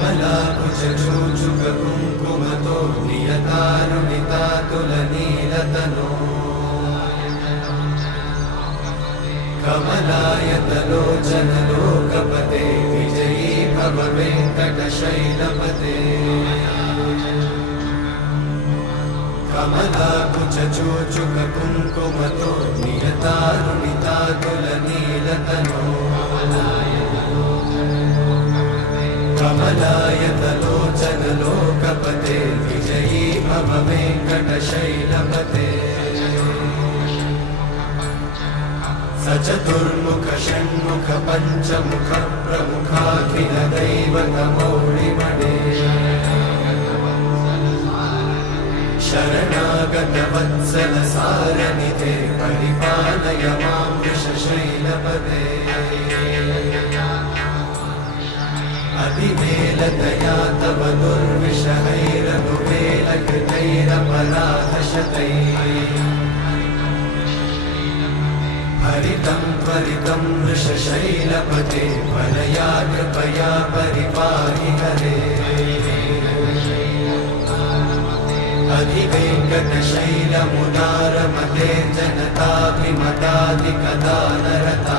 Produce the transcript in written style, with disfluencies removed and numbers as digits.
कमलाकुचूचुककुङ्कुमतो नियतारुणितातुलनीलतनो कमलायतलोचनलोकपते विजयी भव वेङ्कटशैलपते कमलाकुचूचुककुङ्कुमतो नियतारुणितातुलनीलतनो कमलायतलोचनलोकपते विजयी भव वेङ्कटशैलपते सचतुर्मुख षण्मुख पञ्चमुख प्रमुखाखिल दैवतमौलिमणे शरणागत वत्सल सारनिधे परिपालय मां वृषशैलपते अतिवेलतया तव दुर्विषहैरनुवेलकृतैरपराधशतैः हरितं त्वरितं वृषशैलपते वरया कृपया परिपाहि हरे अधिवेङ्कटशैलमुदारमते जनताभिमताधिकदानरता